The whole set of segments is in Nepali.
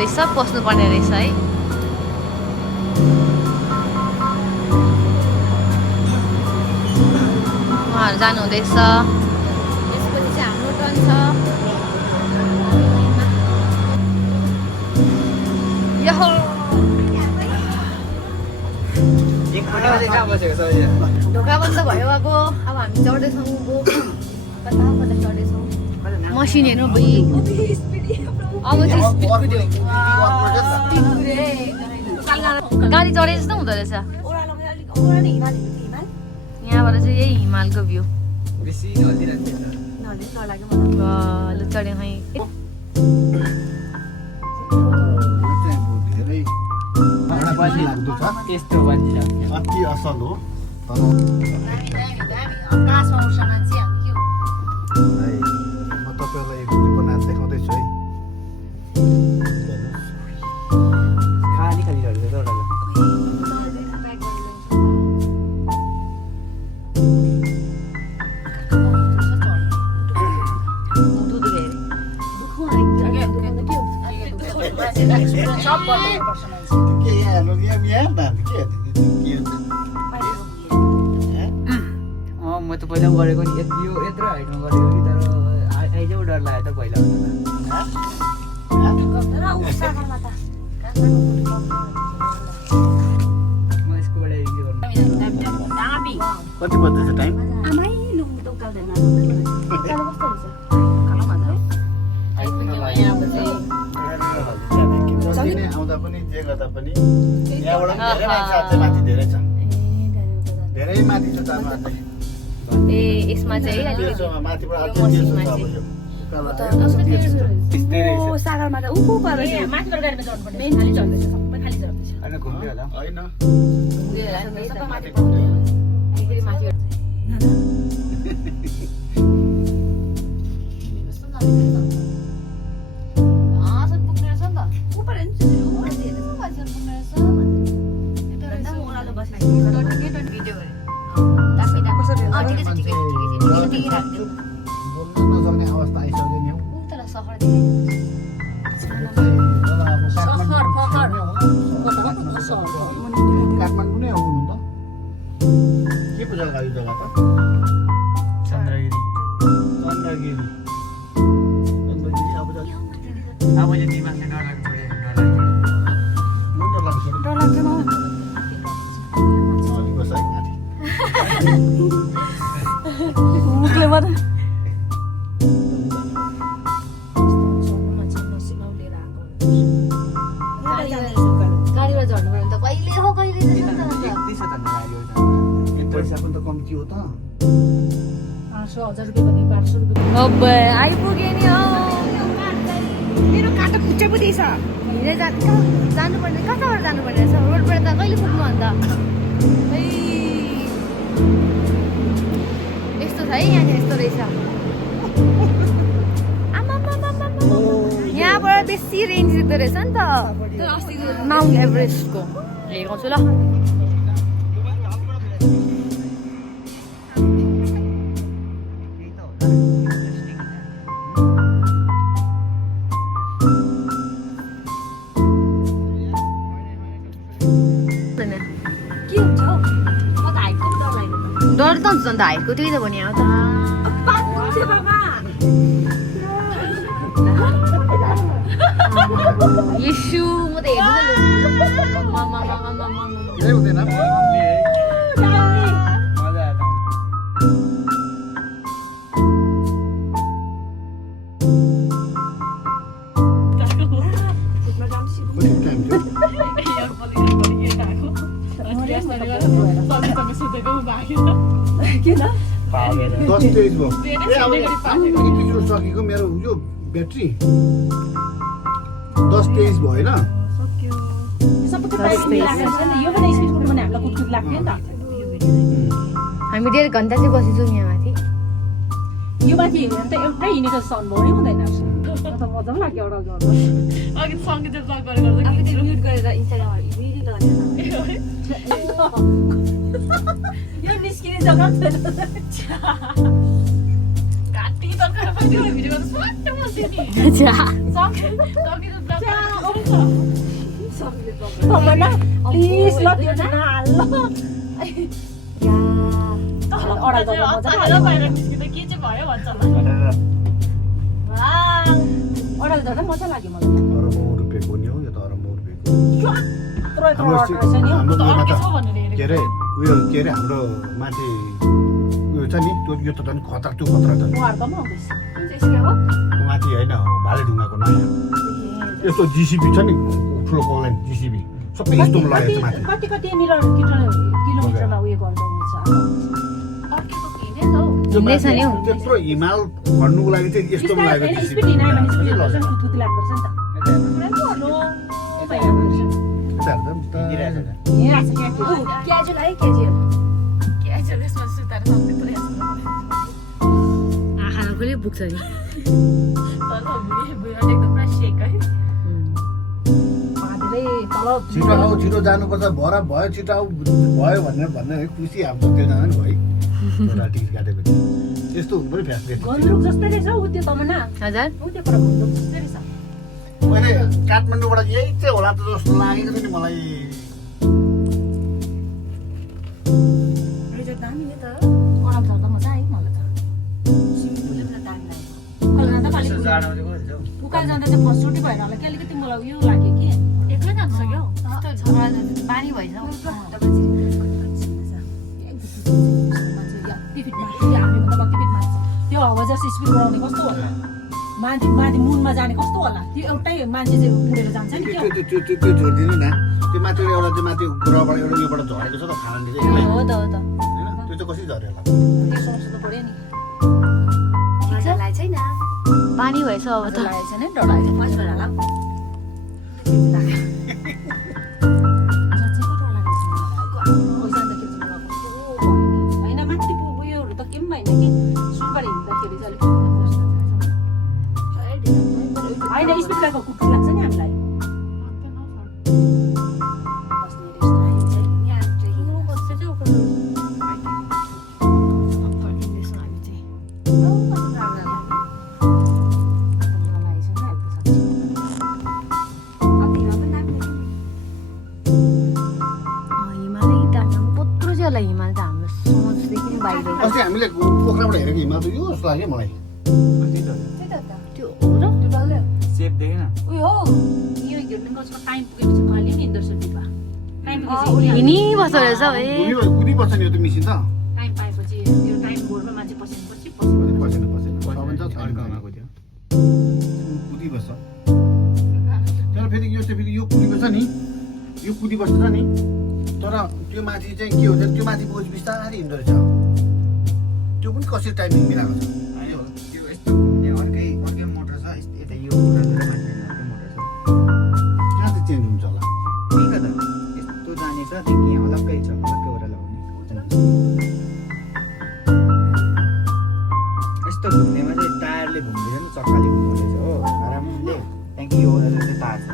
रहेछ, पस्नुपर्ने रहेछ है। उहाँहरू जानुहुँदैछ। यसपछि चाहिँ हाम्रो टर्न छ। ढोका बन्द भयो अब हामी चढ्दैछौँ। कता कता चढ्दैछौँ मसिन हेर्नु भाइ। अब चाहिँ स्पिड कुद्यो। गाडी चढे जस्तो हुँदो रहेछ। यहाँबाट चाहिँ यही हिमालको भ्यू। ल चढ्यौँ है। त्यस्तो भन्छ अति असल हो तर म तपाईँलाई बनाएर देखाउँदैछु है। खाली खाली झर्छ एउटा के यहाँ म त पहिला गरेको नि यत्रो हाइटमा गरेको कि तर अहिले पो डर लाग्यो त पहिला म यसकोबाट इन्जोय गर्नु कति बज्दैछ टाइम? जति नै आउँदा पनि जे गर्दा पनि यहाँबाट पनि धेरै मान्छे अझै माथि धेरै छ। धेरै माथि छ जानु अझै। ए यसमा चाहिँ अलिकति माथिबाट अझै तेर्सो छ अब यो। सागरमा त उको पर्छ माथिबाट गाडीमा चढ्नु पर्छ मेन खाली चढ्दैछ सबै खाली चढ्दैछ होइन घुम्दै होला होइन बोल्न नसक्ने अवस्था आइसक्यो नि हौ। काठमाडौँ नै हो हुनु त। के पो जग्गा यो जग्गा त? चन्द्रगिरी चन्द्रगिरी अब अब यो दिमागले डर लाग्छ डर लाग्दैन अलिक बस है माथि। मुखले मात्र गाडीबाट झर्नु पर्यो भने त कहिले हो कहिले पैसा पनि त कम्ती हो त। 500,000 रुपियाँ भने 500 रुपियाँ अब आइपुग्यो नि हौ। मेरो काटो खुट्टा पनि छ हिँडेर जानुपर्ने कताबाट जानुपर्ने रहेछ रोडबाट त कहिले पुग्नु अन्त यस्तो छ है यहाँनिर यस्तो रहेछ। यहाँबाट बेसी रेन्ज देख्दो रहेछ नि त माउन्ट एभरेस्टको। हेर्काउँछु ल के हुन्छ हौ कता हाइटको डर लाग्यो डर त हुन्छ अन्त हाइटको त्यही त भने हो त। यीशु म त हेर्नु केही हुँदैन। मजा आयो कति टाइम थियो? किन 10-23 भयो। ए अब यति जो सकेको मेरो यो ब्याट्री 10-23 भयो होइन? सबैको टाइम लाग्छ नि यो पनि स्पिड कुद्नु भने हामीलाई कुदकुद लाग्थ्यो नि त हामी 1.5 घन्टा चाहिँ बसेछौँ यहाँ माथि। यो माथि हिँड्यो भने त एउटै हिँडेको सम्भवै हुँदैन म त मजा पनि लाग्यो एउटा गर्दा अघि सङ्गीत ब्लग गरेर आफै म्युट गरेर इन्स्टाग्राममा भिडियो यो निस्किने जग्गा छैन घाट टिकटक गरेर पनि त्यो भिडियो गर्दा स्वाट्ट बस्यो नि छ्या सकिलो ब्लग तमन्ना प्लिज ल त्यो नहाल ल अडा बाहिर निस्किँदा के चाहिँ भयो भन्छ होला अडल झन् मजा लाग्यो मलाई अरबौँ रुपियाँको नि हो यो त अरबौँ रुपियाँको हाम्रो हाम्रो उयोमा त भनेर के अरे उयो के अरे हाम्रो माथि उयो छ नि त्यो यो त झन् खतरा त्यो खतरा छ उहाँहरूकोमा आउँदैछ माथि होइन भालेढुङ्गाको नयाँ यस्तो जिसिबी छ नि ठुलो कल्याण जिसिबी सबै यस्तोमा लागेको छ माथि कति किलोमिटरमा उयो गर्दा हुन्छ अर्केको किने हौ हिँड्दैछ नि हौ त्यत्रो हिमाल भर्नुको लागि चाहिँ यस्तोमा लागेको स्पिड जिसिबी हिँड्यो भने स्पिड गर्छ कुतकुती लाग्दो रहेछ नि त क्याजुअल है क्याजुअल के आइज यसमा सुताएर सबै पुरै आँखा नखोली पुग्छ नि तल भुइँ एकदम पुरा शेक है धेरै तल छिटो आऊ छिटो जानुपर्छ भरा भयो छिटो आऊ भयो भन्ने खुसी हाम्रो त्यो जान नि भाइ एउटा टिकट काटेपछि त्यस्तो हुनु पनि फ्यासिलिटी गन्द्रुक जस्तै रहेछ उ त्यो तमन्ना हजुर उ त्यो पर गन्द्रुक जस्तै रहेछ मैले काठमाडौँबाट यही चाहिँ होला त जस्तो लागेको थियो नि मलाई रिजर्भ दामी हो त अडम झर्दा मजा आयो मलाई त सिम्पलले पनि दामी लाग्यो उकालो जाँदा खालि जाडोमा चाहिँ कति छ उकालो जाँदा चाहिँ फर्स्टचोटि भएर होला कि अलिकति मलाई उयो लाग्यो कि एक्लै जानु सक्यो त्यस्तो बानी भएछ त्यो हावा जस्तो स्पिड बढाउने कस्तो होला माथि माथि मुनमा जाने कस्तो होला त्यो एउटै मान्छे चाहिँ उडेर जान्छ नि क्या त्यो छोडिदिनु न त्यो माथि एउटा चाहिँ माथि ग्रहबाट एउटा योबाट झरेको छ त खानाले चाहिँ हो त होइन त्यो चाहिँ कसरी झऱ्यो होला त्यो सोच्नु पऱ्यो नि मजालाई छैन पानी भएछ अब त लागेको छैन डर लागेको छ पाँच भएर होला होइन माथि उयोहरू त केही पनि होइन कि सुपर हिँड्दाखेरि चाहिँ अलिक होइन स्पिड ब्रेकर कुट्नु लाग्छ नि हामीलाई हिमाल त हाम्रो सोचदेखि बाहिर अस्ति हामीले पोखराबाट हेरेको हिमाल त यो जस्तो लाग्यो मलाई त्यो हो र सेप देखेन उयो हो यो हिँड्नुको टाइम पुगेपछि खाली नि इन्दर डिपा टाइम पुगेपछि हिँडिबस्दो रहेछ ए कुदिबस्छ नि यो त मिसिन त टाइम पाएपछि त्यो टाइम बोर्डमा मान्छे पसेपछि पसेन कमाएको थियो कुदिबस्छ तर फेरि यो चाहिँ फेरि यो कुदिबस्छ नि यो कुदिबस्छ नि तर त्यो माथि चाहिँ के हुन्छ त्यो माथि पुगेपछि बिस्तारै हिँड्दो रहेछ त्यो पनि कसरी टाइमिङ मिलाएको छ त्यो यस्तो घुम्ने अर्कै मोटर छ यता यो मोटर छ माथि अर्कै मोटर छ कहाँ चाहिँ चेन्ज हुन्छ होला त्यही त यस्तो जाने छ त्यहाँ अलग्गै छ अलग्गै भएर लगाउने यस्तो घुम्नेमा चाहिँ टायरले घुम्दैन नि चक्काले घुम्नु रहेछ हो आरामले त्यहाँदेखि यो चाहिँ तार छ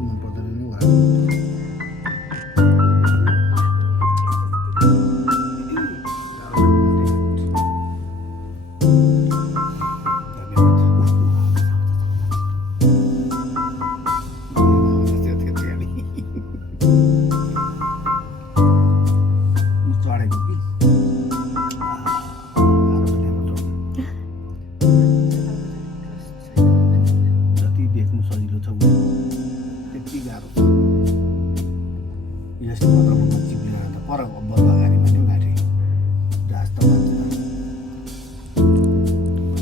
मन पर्दैन नि उहाँ जति देख्नु सजिलो छ त्यति गाह्रो छ यस्तो मात्रामा मान्छे बिना त पर बल्ल गाडीमा नि घाँटी जहाज त मान्छे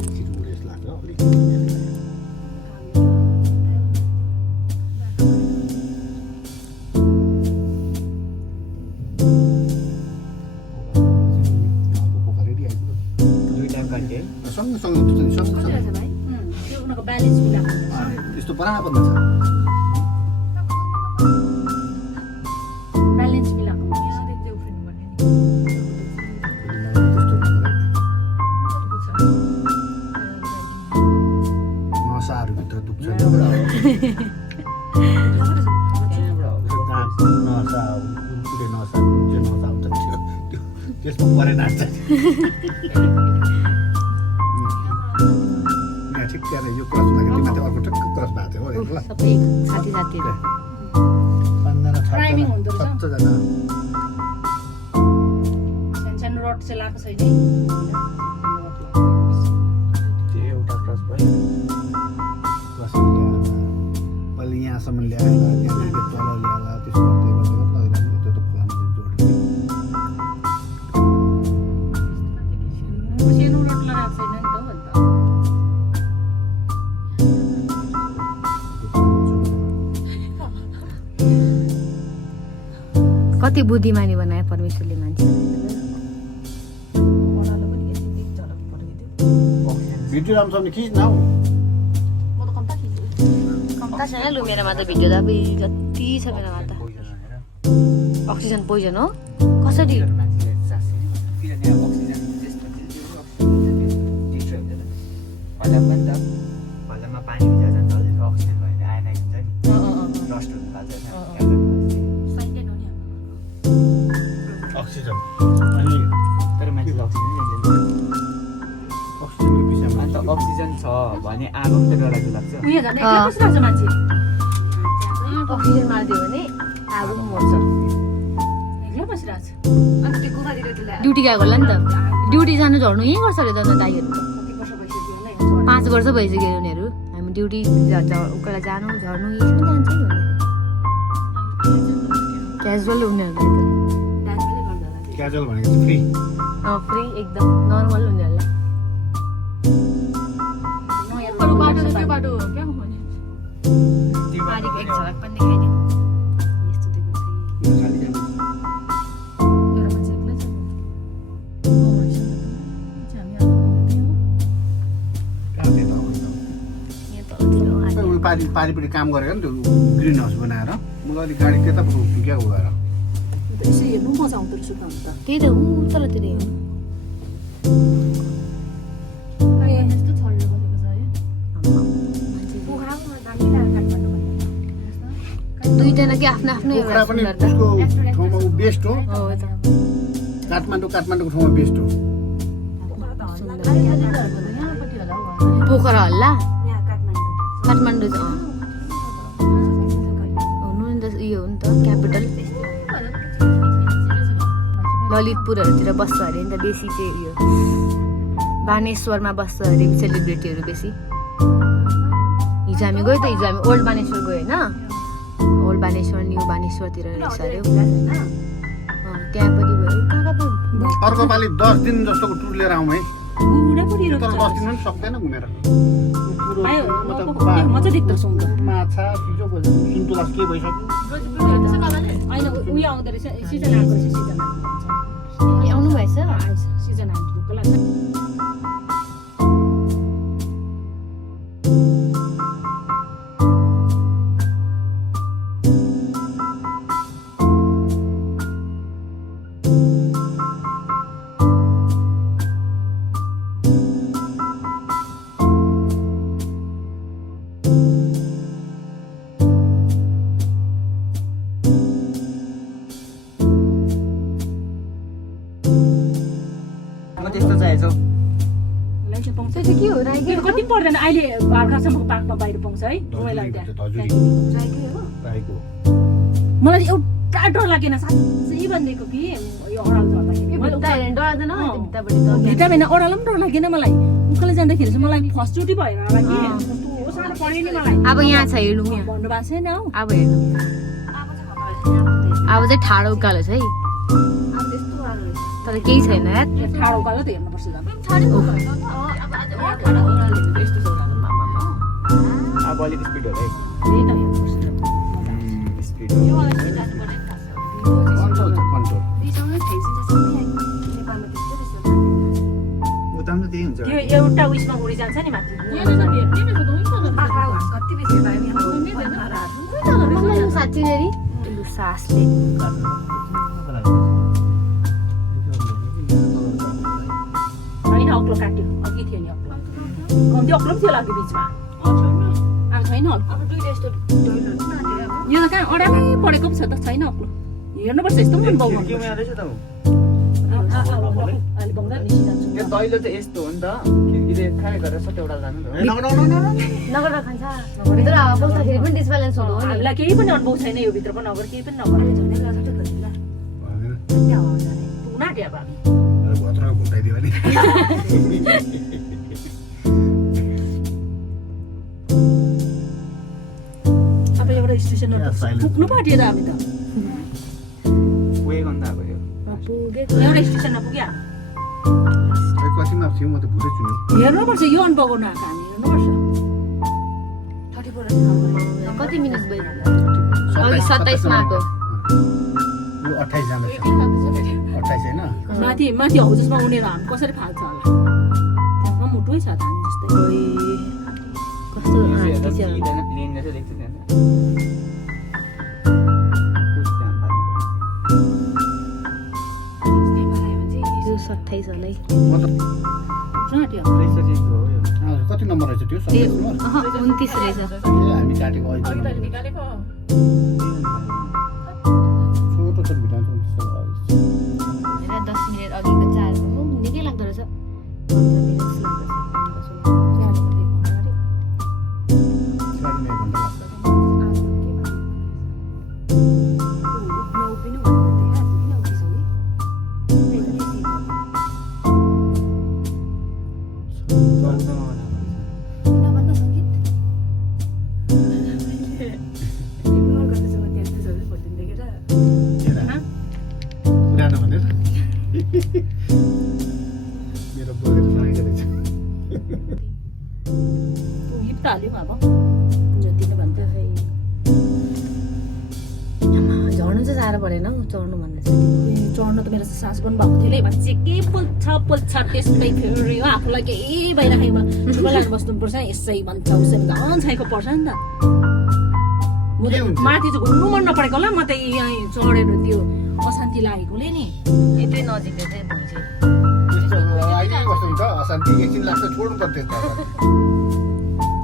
सिलगढी जस्तो लाग्छ अलिक पोखरा रेडी आइपुग्यो दुईटा काटे सँगसँगै हुन्छ नि सँगसँगै त्यो उनीहरूको ब्यालेन्स मिलाएको यस्तो बराबर छ ब्यालेन्स मिलाएको त्यो उफ्रिनु पर्ने नि नसाहरूभित्र दुख्छ नसा नसा नसा परे नाच्छ यहाँ ठिक त्यहाँ यो क्रसमा त्यो माथि अर्को ठिक क्रस भएको थियो हो ल सबै साथी साथीहरू 5 जना Driving हुँदो रहेछ। 7 जना सानो रोड चाहिँ लाएको छैन है त्यो एउटा क्रस भयो क्रस ल्याएर अहिले यहाँसम्म ल्याएर त्यहाँदेखि तल ल्याएर त्यसो गर्दै गर्दै अहिले त्यो त फलाम जोड्दै सानो रोड लगाएको छैन नि त हो नि त कति बुद्धिमानी बनायो परमेश्वरले मान्छेलाई ओह्रालो पनि यति बिग झलक परेको थियो भिडियो राम्रोसँग खिच न हौ म त कम्ता खिच्छु कम्ता छैन लु मेरोमा त भिडियो त जति छ मेरोमा त अक्सिजन पोइजन हो कसरी मान्छेले चास्ने किनभने अब अक्सिजन त्यस्तो डिस्ट्रोय हुन्छ होला पनि त भलामा पानी भित्र जान्छ अलिक अक्सिजन भएर आएर हुन्छ नि लस्ट हुन थाल्छ साइलेन्ट हो नि अक्सिजन अनि तर मान्छेले अक्सिजन लिँदैन अक्सिजनको विषयमा अन्त अक्सिजन छ भने आगो पनि त डरलाग्दो लाग्छ उयो झन् एक्लै बसिरहेको छ मान्छे अक्सिजन मारिदियो भने आगो पनि मर्छ एक्लै बसिरहेको छ ड्युटी गएको होला नि त ड्युटी जानु झर्नु यहीँ गर्छ अरे त दाइहरू कति वर्ष भइसक्यो होला यहाँ 5 वर्ष भइसक्यो उनीहरू हामी ड्युटी उकालो जानु झर्नु यही पनि जान्छ नि क्याजुअल उनीहरूलाई डान्सले गर्दा होला त्यो। क्याजुअल भनेको चाहिँ फ्री त फ्री एकदम नर्मल उनीहरूलाई नयाँ अरू रोड बाटो रहेछ त्यो पानी। बाटो क्या हो भने पानीको एक झलक पनि देखाइदिउँ यस्तो देख्नु चाहिँ खाली जानु एउटा मान्छे एक्लै छ हामी अब कहाँ थियो त यहाँ तलतिर खै उयो पारिपट्टि काम गरेको नि त्यो ग्रिन हाउस बनाएर मलाई अलिक गाडी त्यता पुग्यो क्या गएर यसो हेर्नु मजा आउँदो रहेछ त अन्त त्यही त तलतिर हेर्नु यस्तो छल्लो बसेको छ है दुईजना कि आफ्नो आफ्नो पोखरा पनि सुन्दर त उसको ठाउँमा ऊ बेस्ट हो हो त काठमाडौँको ठाउँमा बेस्ट हो यहाँपट्टि होला हौ पोखरा हल्ला यहाँ काठमाडौँ काठमाडौँ हुनु नि त उयो हो नि त क्यापिटल ललितपुरहरूतिर बस्छ अरे नि त बेसी चाहिँ उयो बानेश्वरमा बस्छ अरे सेलिब्रिटीहरू बेसी हिजो हामी गयो त हिजो हामी ओल्ड बानेश्वर गयो होइन ओल्ड बानेश्वर न्यू बानेश्वरतिर रहेछ अरे त्यहाँ पनि भयो कहाँ कहाँ पनि अर्को पालि 10 दिन जस्तोको टुर लिएर आउँ है बुढा पनि तर 10 दिन रोक्छ पनि सक्दैन घुमेर भाइ मजा देख्दो रहेछ माछा पिजो सुन्तुला के भइसक्यो होइन उयो आउँदो रहेछ सिजन आएको रहेछ सिजन ए, आउनु भएछ सिजन आएको ढुक्क लाग्छ म त्यस्तो चाहेछौ लाइसेन्स पाउँछ त्यो चाहिँ के हो राई त्यो कति पर्दैन अहिले बाख्रासम्मको पार्कमा बाहिर पाउँछ है मोबाइल हजुरी राईको मलाई एउटा डर लागेन साँच्चै भनिदिएको कि यो अडाल झर्दाखेरि डराउँदैन अँ। भित्तापट्टि त भित्र होइन ओह्रालो पनि डर लागेन मलाई उकालो जाँदाखेरि चाहिँ मलाई फर्स्ट चोटि भएन होला कि कस्तो साह्रो पऱ्यो नि मलाई अब यहाँ छ हेर्नु यहाँ भन्नु भएको छैन हौ अब हेर्नु अब चाहिँ ठाडो उकालो छ है तर केही छैन यार ठाडो उकालो त हेर्नुपर्छ झन् अब अलिक स्पिड होला है त्यही त हेर्नुपर्छ स्पिड हो कन्ट्रोल छ कन्ट्रोल उता पनि त्यही हुन्छ त्यो एउटा उयसमा उडी जान्छ नि माथि साँच्ची नेरी लु सासले होइन अग्लो काट्यो अघि थियो नि अग्लो कम्ती अग्लो पनि थियो होला अघि बिचमा अब छैन यो त कहाँ अडालै पढेको पो छ त छैन अग्लो हेर्नुपर्छ यस्तो पनि के यहाँ रहेछ त अहिले बङ्गा निस्किजान्छु त्यो दैलो चाहिँ यस्तो हो नि त खिड्कीले खाए गरेर सत्यवटा जानु त ए नगर नगर खान्छ भित्र हावा पस्दाखेरि पनि डिसब्यालेन्स हुँदो हो नि हामीलाई केही पनि अनुभव छैन यो भित्र पनि नगर केही पनि नगर उनाट्यो अब हामी भत्रको घुटाइदियो भने अब एउटा स्टेसनमा पुग्नु पाट्यो त हामी त पुगेको अन्त अब यो एउटा स्टेसनमा पुग्यो कतिमा थियो म त बुझेछु नि हेर्नुपर्छ यो अनुभव गर्नु आएको हामी हेर्नुपर्छ कति मिनट भयो अघि 27 मा आएको यो 28 जाँदैछ 28 हैन माथि माथि हाउजमा उनीहरू हामी कसरी फाल्छ होला त्यहाँ मुटुै छ त हामी जस्तै कस्तो हाँस्दै छ प्लेन जस्तो देख्छु त्यहाँ यो 27 होला है उनाट्यो कति नम्बर रहेछ त्यो 27 नम्बर 29 रहेछ ए हामी काटेको अहिले निकालेको छोटो छोटो भिडियो होइन 10 मिनट अघिको 4 निकै लाग्दो रहेछ 15 मिनट पुरानो भनेर मेरो बोकेर राखेको रहेछ हिप त हाल्यो अब जति नै भन्छ झर्नु चाहिँ साह्रो परेन हौ चढ्नु भन्दा चाहिँ चढ्नु त मेरो सास पनि भएको थियो है मान्छे के पोल्छ त्यस्तै फेरि हो आफूलाई केही भइराखेको ठुलो लानु बस्नुपर्छ यसै भन्छ उसै झन् छाइको पर्छ नि त म त माथि चाहिँ घुम्नु मन नपरेको होला म त यहाँ चढेर त्यो अशान्ति लागेकोले नि यतै नजिकै चाहिँ भन्छ त्यस्तो अहिले कस्तो हुन्छ अशान्ति एकछिन लाग्छ छोड्नु पर्छ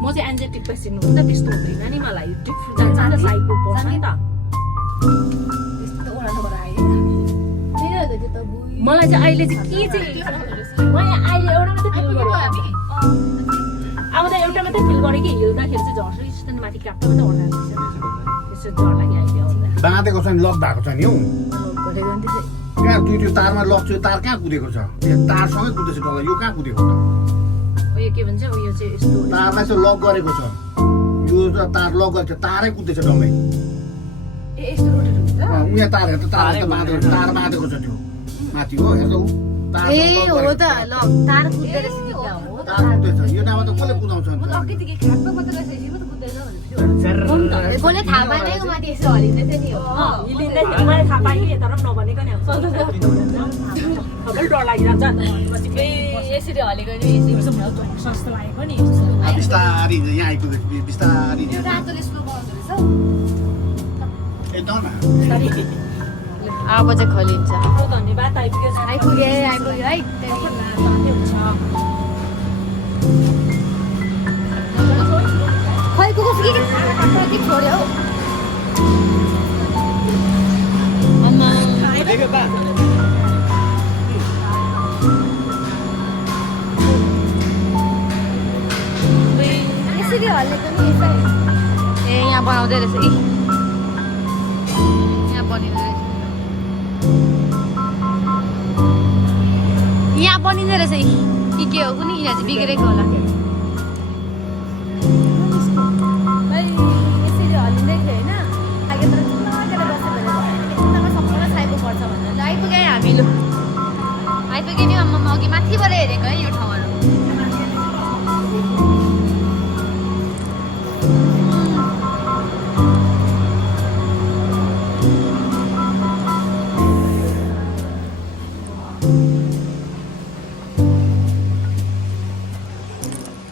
म चाहिँ एन्जाइटी पेसेन्ट हो नि त त्यस्तो हुँदैन नि मलाई डिफ्रेन्ट जान्छ नि त साइडको पर्छ नि त त्यस्तो ओह्रालोबाट आयो मलाई चाहिँ अहिले चाहिँ के चाहिँ मैले अहिले एउटा मात्रै फिल गरेँ अब त एउटा मात्रै फिल गरेँ कि हिँड्दाखेरि चाहिँ झर्छ स्ट्यान्ड माथि क्याप्टा मात्रै ओर्दा त्यसो झर्दाखेरि अहिले आउँदा बाँधेको छ नि लक भएको छ नि हौ गरेको नि त्यसै कहाँ त्यो तारमा लक छ तार कहाँ कुदेको छ त्यो तारसँगै कुदेछ डल्ला यो कहाँ कुदेको त उयो के भन्छ उयो चाहिँ यस्तो तारलाई चाहिँ लक गरेको छ यो त तार लक गरेको छ तारै कुदेछ डल्लै ए यस्तो रोटेट हुन्छ उहाँ तार हेर्छ तार बाँधेको तार बाँधेको छ त्यो माथि हो हेर्छ ऊ तार ए हो त ल तार कुद्दै रहेछ कि क्या हो तार कुदेछ यो नाममा त कसले कुदाउँछ अन्त कसले थाहा पाएन माथि यसो हरिँदै थियो नि हो हिँड्दाखेरि मैले थाहा पाएँ तर पनि नभनेको नि सबैले डर लागिरहन्छ यसरी हलेको नि सस्तो लागेको नि बिस्तारी यहाँ आइपुगेको बिस्तारी रातो रेस्टो बनाउँदो रहेछ ए न अब चाहिँ खलिन्छ धन्यवाद आइपुग्यो आइपुग्यो है खै कुकुर के छोड्यो हौ आमा यसरी हल्लेको नि ए यहाँ बनाउँदै रहेछ यी यहाँ बनिँदो रहेछ यहाँ बनिँदो रहेछ यी के हो कुनि यहाँ चाहिँ बिग्रेको होला यसरी हल्लिँदै थियो होइन आगे तर लागेर बस्यो भने एकदमै सबैलाई साइको पर्छ भनेर आइपुग्यो है हामी लु आइपुग्यो नि अघि माथिबाट हेरेको है यो ठाउँहरू